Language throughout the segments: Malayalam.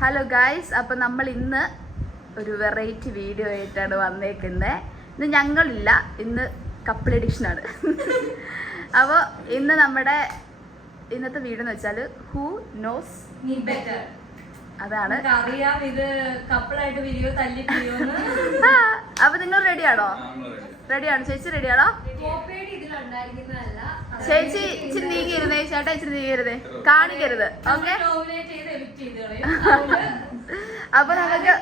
ഹലോ ഗായ്സ്, അപ്പം നമ്മൾ ഇന്ന് ഒരു വെറൈറ്റി വീഡിയോ ആയിട്ടാണ് വന്നേക്കുന്നത്. ഇന്ന് ഞങ്ങളില്ല, ഇന്ന് കപ്പിൾ എഡിഷനാണ്. അപ്പോൾ ഇന്ന് നമ്മുടെ ഇന്നത്തെ വീഡിയോ എന്ന് വെച്ചാൽ ഹൂ നോസ് നീ ബെറ്റർ. അതാണ്. അറിയാം ഇത് കപ്പിളായിട്ട് വീഡിയോ തല്ലിപ്പിടിയോന്ന്. അപ്പൊ നിങ്ങൾ റെഡിയാണോ? റെഡിയാണ്. ചേച്ചി റെഡിയാണോ? ചേച്ചി ഇച്ചിരി നീങ്ങിയിരുന്നേ, ചേട്ടാ ഇച്ചിരി നീങ്ങിയിരുന്നേ, കാണിക്കരുത്. ഓക്കെ, അപ്പൊ നമുക്ക്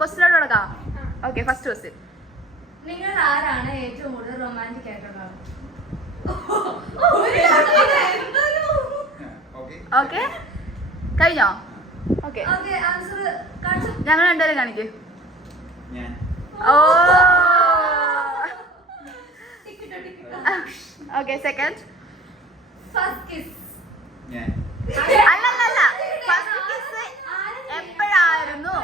ക്വസ്റ്റ്യനോട് തുടങ്ങാം. Okay, first question. നിങ്ങൾ ആരാണ് ഏറ്റവും കൂടുതൽ റൊമാൻറ്റിക് ആയിട്ടുള്ളത്? ഓക്കെ, കഴിഞ്ഞോ? ഓക്കെ, ഞങ്ങൾ രണ്ടുപേരും കാണിക്കും. ഓ, ഓക്കെ, സെക്കൻഡ്. അല്ലല്ല, ഫസ്റ്റ് കിസ് എപ്പോഴായിരുന്നു?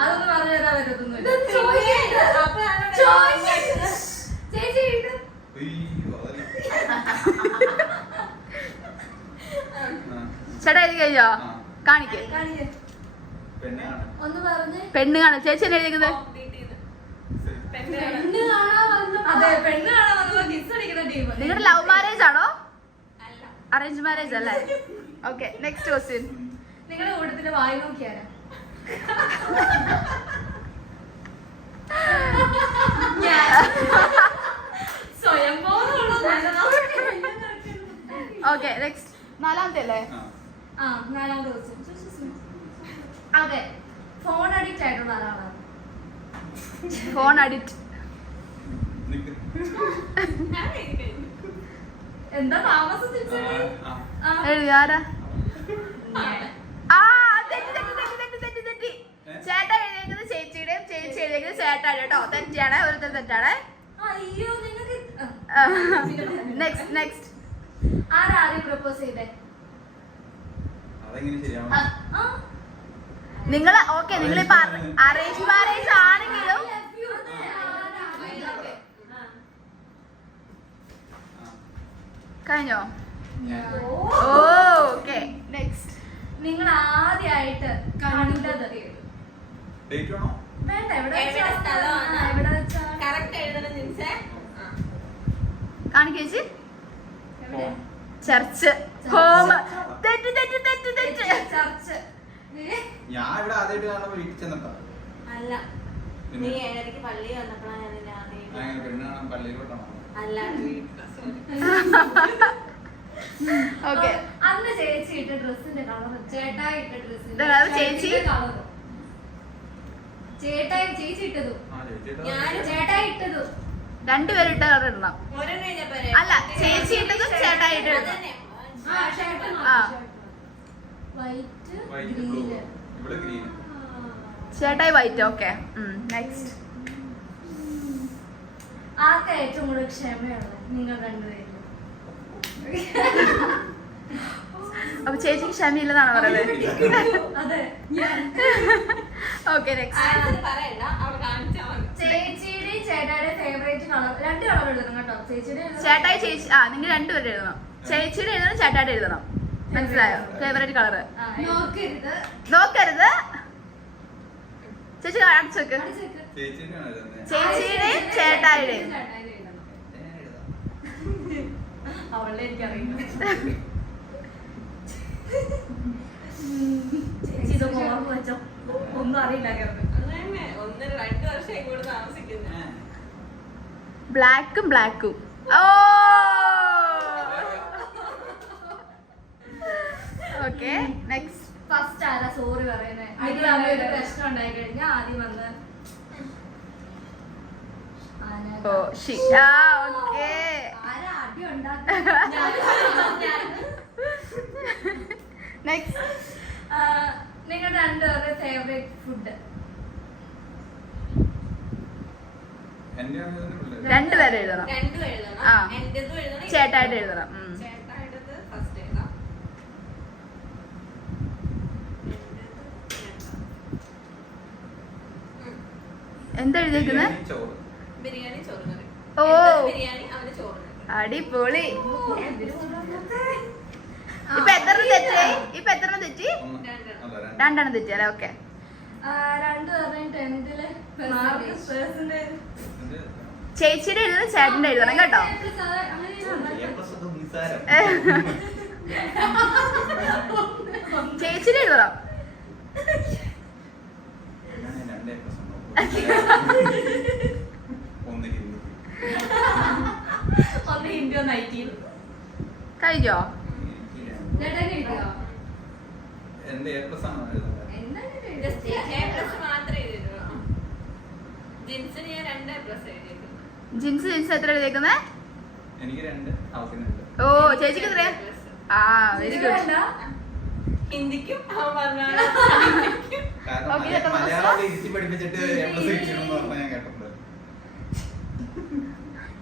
അതൊന്നും പറഞ്ഞു തരാൻ പറ്റത്തൊന്നുമില്ല. ചേട്ടാ ഇത് കഴിഞ്ഞോ? കാണിക്കേ. ഒന്ന് പറഞ്ഞ്. പെണ്ണ് കാണും. ചേച്ചി എന്നെ എഴുതിക്കുന്നത് നിങ്ങളുടെ ലവ് മാരേജ് ആണോ? അറേഞ്ച് മാരേജ് അല്ലേ? Okay, next question. നിങ്ങളുടെ കൂട്ടത്തില് വായി നോക്കിയാരാ? സ്വയം ഓക്കെ, നെക്സ്റ്റ്. നാലാമത്തെ അല്ലേ? നാലാമത്തെ ക്വസ്റ്റ്യൻ. അതെ, ഫോൺ അഡിക്റ്റ് ആയിട്ടുള്ള ആളാണ്. Phone addict. എന്താ താമസം? ആരാ? തെറ്റി. ചേട്ടാ എഴുതിയത് ചേച്ചിയുടെയും ചേച്ചി എഴുതിയത് ചേട്ടാണ് കേട്ടോ. തെറ്റിയാണ്, ഒരു തെറ്റാണ്. അയ്യോ, നിങ്ങൾക്ക് നെക്സ്റ്റ്. ആരാദ്യം പ്രപ്പോസ് ചെയ്തേ? നിങ്ങൾ ഓക്കെ, നിങ്ങളിപ്പോ അറേഞ്ച് മാരേജ് ആണെങ്കിലും കഴിഞ്ഞോ? Okay, next. നിങ്ങൾ ആദ്യമായിട്ട് കണ്ടത് വേണ്ട, എവിടെ കാണിക്കേച്ചി. ചർച്ച്. ഹോം. തെറ്റ്. ചർച്ച്. ഞാൻ ഇവിടെ ആദ്യമായിട്ട് കാണുമ്പോ വീട്ടിൽ ചെന്നിട്ടാ. അല്ല, നീ 7:30 പള്ളി വന്നപ്പോഴാണ് ഞാൻ പെണ്ണ് കാണാൻ പള്ളിയിലോട്ടാണോ? അല്ല, ഓക്കെ. അന്ന് ചേച്ചി ഇട്ട ഡ്രസ്സിന്റെ കളർ ചേട്ടായി ഇട്ട ഡ്രസ്സിന്റെ ചേച്ചി കളർ ചേട്ടായി ചേച്ചി ഇട്ടതും ഞാൻ ചേട്ടായി ഇട്ടതും രണ്ടുപേരും ഇട്ട കളർ ഇടണം. അല്ല, ചേച്ചി ഇട്ടതും ചേട്ടായി ഇട്ടതും. ചേട്ടായി വൈറ്റ്. Okay, next. ആർക്കാ ഏറ്റവും കൂടുതൽ ക്ഷമയുള്ളത്? നിങ്ങൾ രണ്ടുപേരും. അപ്പൊ ചേച്ചിക്ക് ക്ഷമയില്ലെന്നാണ് പറയുന്നത്. അതെ. Okay, next. ചേച്ചിയുടെയും ചേട്ടായുടെ ഫേവറേറ്റ് കളർ രണ്ട് കളർ എഴുതണം കേട്ടോ. ചേച്ചിയുടെ ചേട്ടായി ചേച്ചി നിങ്ങൾ രണ്ടുപേരും എഴുതണം. ചേച്ചിയുടെ എഴുതണം, ചേട്ടായിട്ട് എഴുതണം. മനസ്സിലായോ? ഫേവറേറ്റ് കളറ് നോക്കരുത്. ചേച്ചി അടിച്ചോക്ക്. ചേച്ചിയുടെയും ചേട്ടായുടെയും. അവളെ എനിക്കറിയില്ല. ചേച്ചി ഇതൊക്കെ ഓർമ്മ വെച്ചോ. ഒന്നും അറിയില്ല. ബ്ലാക്കും. ഓ, ഓക്കെ, നെക്സ്റ്റ്. ഫസ്റ്റ് ആരാ സോറി പറയുന്നത്? ഒരു പ്രശ്നം ഉണ്ടായി കഴിഞ്ഞാൽ ആദ്യം വന്ന് ഓക്കെ. ആരാ അടി ഉണ്ടാക്കി? നെക്സ്റ്റ്. നിങ്ങളുടെ രണ്ടുപേരുടെ ഫേവറേറ്റ് ഫുഡ്? രണ്ടുപേരും എഴുതണം. ചേട്ടായിട്ട് എഴുതണം. എന്താ എഴുതിയിരിക്കുന്നത്? ബിരിയാണി ചോറ് കറി. ഓ ബിരിയാണി അവന് അടിപൊളി. ഇപ്പൊ എത്ര തെറ്റി? രണ്ടെണ്ണം തെറ്റി അല്ലേ? ഓക്കെ. ചേച്ചിയുടെ എഴുതുന്നത് ചേട്ടന്റെ എഴുതണം കേട്ടോ. ചേച്ചിയുടെ എഴുതണം. കഴിഞ്ഞോ? ജിൻസ് എത്ര എഴുതിയേക്കുന്നേ? ഓ ചേച്ചിക്ക് എത്രയാ? ആ വെരി ഗുഡ്. ഹിന്ദിക്കും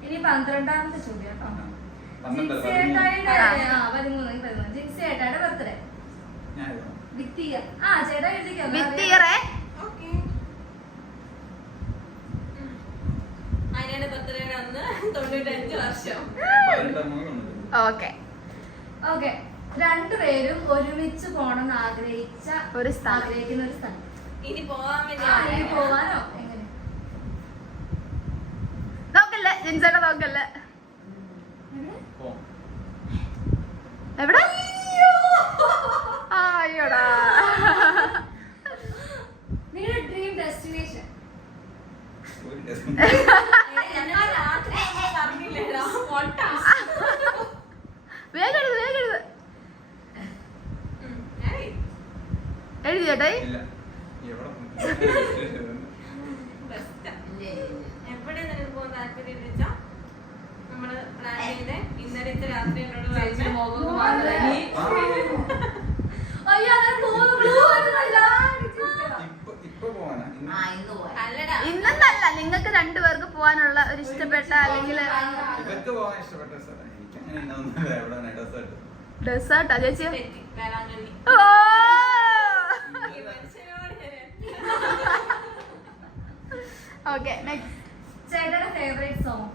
ഇനി 12ാമത്തെ ചോദ്യം കേട്ടോ. ജിൻസിയേട്ടായുടെ ബർത്ത്ഡേ വിത്ത് ഇയർ. ചേട്ടാ എഴുതിക്കോ. വിത്ത് ഇയറേ? അതിന്റെ ബർത്ത്ഡേ അന്ന് 95 വർഷം. ഓക്കെ. ഓക്കെ. രണ്ടുപേരും ഒരുമിച്ച് പോണെന്ന് ആഗ്രഹിക്കുന്ന ഒരു സ്ഥലം. ഇനി പോവാനോ എങ്ങനെ? നോക്കല്ലേ ജിൻസേട്ടാ, നോക്കല്ലേ. എവിടെ? അയ്യോടാ. നിങ്ങളുടെ ഡ്രീം ഡെസ്റ്റിനേഷൻ? വേഗം എഴുതി ചേട്ടാ. എവിടെ നിനക്ക് പോകാൻ താല്പര്യം വെച്ചാ നമ്മള് പ്ലാൻ ചെയ്തേ ഇന്നലത്തെ രാത്രി എന്നോട് ഇന്നല്ല, നിങ്ങൾക്ക് രണ്ടുപേർക്ക് പോവാനുള്ള ഒരു ഇഷ്ടപ്പെട്ട അല്ലെങ്കിൽ ഡെസേർട്ടാ ചേച്ചി? ഓ ഓക്കെ. നെക്സ്റ്റ്. ചേട്ടന്റെ ഫേവറേറ്റ് സോങ്?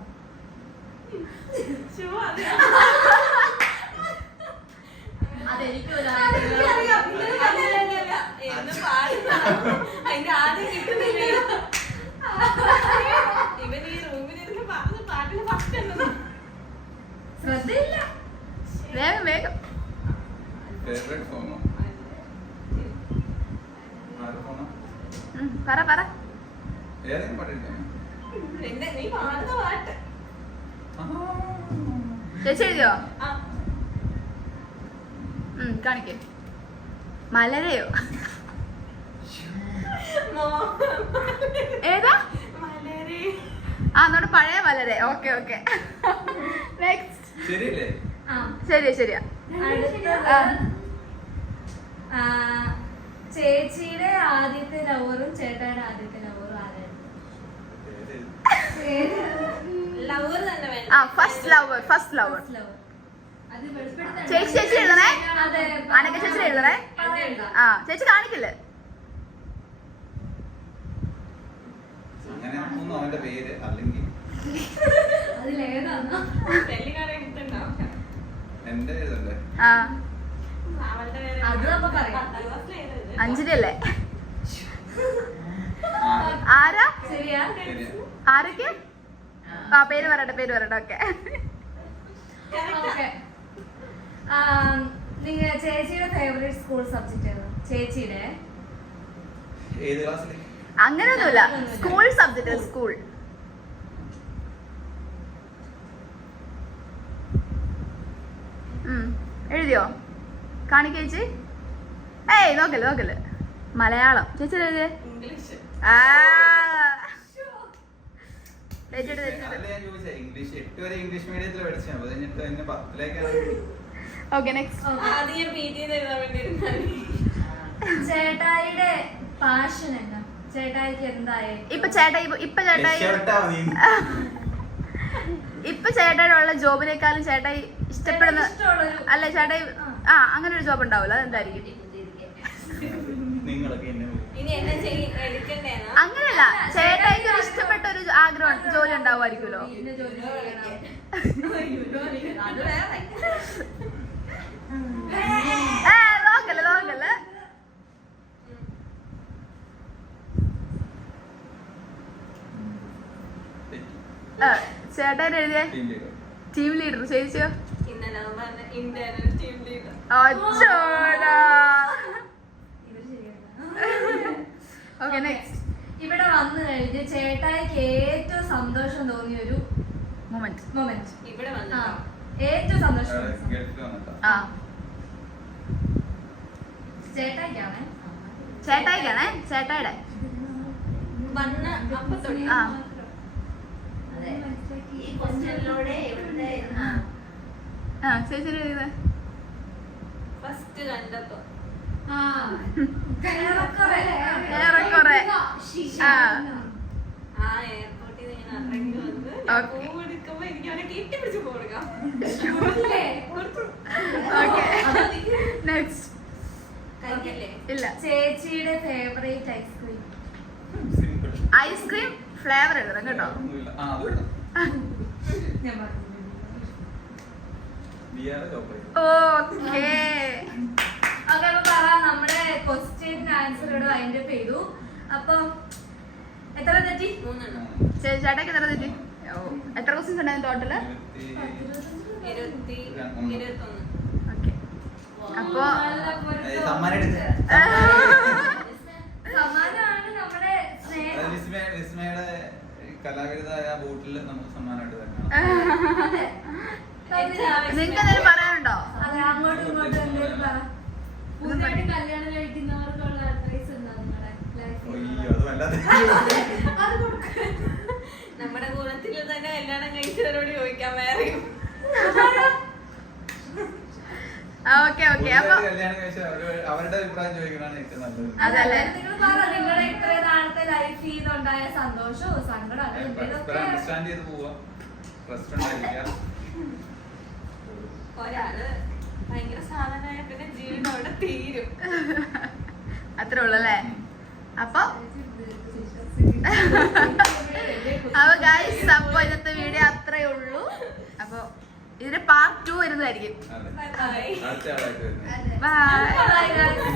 ശ്രദ്ധയില്ല. വേഗം. പറ. നീ പാടുന്ന പാട്ട് ചേച്ചി എഴുതിയോ? കാണിക്കേ. മലരയോ? ഏതാ? നമ്മുടെ പഴയ മലരെ. ഓക്കെ. നെക്സ്റ്റ്. ശരിയാ. ചേച്ചിയുടെ ആദ്യത്തെ ലവറും ചേട്ടായുടെ ആദ്യത്തെ ലവറും ആരായിരുന്നു? ലവർ തന്നെ വേണം. First lover. ചേച്ചി എഴുതണേ. അനക്ക ചേച്ചി എഴുതണേ. ചേച്ചി കാണിക്കില്ലേ? അഞ്ജലി അല്ലേ? ആരാ? ആരൊക്കെ? പേര് പറയട്ടെ. ഓക്കെ. ചേച്ചിയുടെ ഫേവറേറ്റ് സ്കൂൾ സബ്ജക്റ്റ് ഏതാ? ചേച്ചിയുടെ അങ്ങനെയൊന്നുമില്ല, സ്കൂൾ സബ്ജക്റ്റ്. സ്കൂൾ എഴുതിയോ? കാണിക്കേച്ചി. നോക്കല്ലേ. മലയാളം ചേച്ചി എഴുതിയേ. ഓക്കെ. നെക്സ്റ്റ്. ചേട്ടായിയുടെ പാഷൻ എന്താ? ചേട്ടായിക്ക് എന്തായി? ഇപ്പൊ ചേട്ടായി ഉള്ള ജോബിനേക്കാളും ചേട്ടായി ഇഷ്ടപ്പെടുന്ന അല്ല ചേട്ടായി അങ്ങനെ ഒരു ജോബ് ഉണ്ടാവില്ല. അതെന്തായിരിക്കും? അങ്ങനെയല്ല, ചേട്ടായിക്ക് ഇഷ്ടപ്പെട്ട ഒരു ആഗ്രഹം ജോലി ഉണ്ടാവുമായിരിക്കുമല്ലോ. അത് വേറെ. നോക്കല്ലേ നോക്കല്ലേ. ചേട്ടൻ എഴുതിയ ടീം ലീഡർ ചേച്ചിയോ? ഇന്നലെ പറഞ്ഞ ഇന്ത്യൻ ടീം ലീഡർ. അച്ചോടാ. Okay next. ഇവിടെ വന്നു കഴിഞ്ഞ് ചേട്ടായിക്ക് ഏറ്റവും സന്തോഷം തോന്നിയ ഒരു മൊമെന്റ് ഇവിടെ ആ വന്നിട്ടോ ഏറ്റവും സന്തോഷം ഗൾഫിൽ വന്നിട്ടാ. ആ ചേട്ടായിക്കാണേ ചേട്ടായിക്കാണേ ചേട്ടായിടെ. വന്ന അപ്പൊ തൊടി ആ ഈ ക്വസ്റ്റ്യനിലൂടെ ഇവിടുത്തെ ആ ചേച്ചി എഴുതിയത് ഫസ്റ്റ് കണ്ടപ്പോ ഏറെക്കുറെ. ആ ആ എയർപോർട്ടിൽ നിന്ന് ഇങ്ങനെ ഇറങ്ങി വന്ന് Okay. പൂ എടുക്കുമ്പോ എനിക്ക് അവനെ കെട്ടിപ്പിടിച്ച് പൂ കൊടുക്കാം. Okay next. കഴിഞ്ഞില്ലേ? ഇല്ല ചേച്ചിയുടെ favourite ice cream simple. Ice cream flavour എഴുതണം കേട്ടോ. ഒന്നുമില്ല. ആ, അത് വേണം. ഞാൻ പറഞ്ഞു ബിയർ ചോക്ലേറ്റ്. ഓക്കേ ഓക്കെ അപ്പൊ പറ നമ്മുടെ ക്വസ്റ്റ്യൻ ആൻസർ ഇവിടെ അതിന്റെ ചെയ്തു. അപ്പൊ എത്ര തെറ്റി? 3 എണ്ണം. ചേട്ടായിക്ക് എത്ര തെറ്റി? ഓ എത്ര ക്വസ്റ്റ്യൻസ് ഉണ്ടായിരുന്നു ടോട്ടല്? 21. ഓക്കെ അപ്പോ സമ്മാനം എടുത്ത്. സമ്മാനമാണ് നമ്മുടെ സ്നേഹം. വിസ്മയുടെ കലാകൃതായ ബോട്ടിൽ നമുക്ക് സമ്മാനമായിട്ട് തരണം. നിങ്ങൾക്ക് എന്തെങ്കിലും പറയാനുണ്ടോ? അതെ അങ്ങോട്ടും ഇങ്ങോട്ടും എന്തെങ്കിലും പറ. പുതിയതായിട്ട് കല്യാണം കഴിക്കുന്നവർക്കുള്ള അഡ്വൈസ് എന്താ നിങ്ങളുടെ അയ്യോ, അത് വല്ലാതെ. നമ്മുടെ കൂട്ടത്തിൽ തന്നെ കല്യാണം കഴിച്ചവരോട് ചോദിക്കാൻ വേറെ ഓക്കെ ഓക്കെ അപ്പൊ പുതിയതായിട്ട് കല്യാണം കഴിച്ച അവരുടെ അഭിപ്രായം ചോദിക്കണതാണ് ഏറ്റവും നല്ലത്. അതല്ലേ. നിങ്ങൾ പറ നിങ്ങളുടെ ഇത്രയും നാളത്തെ ലൈഫിൽ നിന്നുണ്ടായ സന്തോഷവും സങ്കടവും പരസ്പരം അണ്ടർസ്റ്റാൻഡ് ചെയ്ത് പോവാ. റെസ്റ്റോറന്റ് ആയിരിക്കാം. ഒരാള് ഭയങ്കര സാധനമായ പിന്നെ ജീവിതം അവിടെ തീരും. അത്രേ ഉള്ളു അല്ലേ? അപ്പൊ ഗൈസ് അപ്പൊ ഇന്നത്തെ വീഡിയോ അത്രേ ഉള്ളൂ. അപ്പൊ ഇതിന്റെ പാർട്ട് 2 വരുന്നതായിരിക്കും. അതെ. Bye bye. അടുത്ത ആളായിട്ട് വരുന്നത്. ബൈ. Bye guys.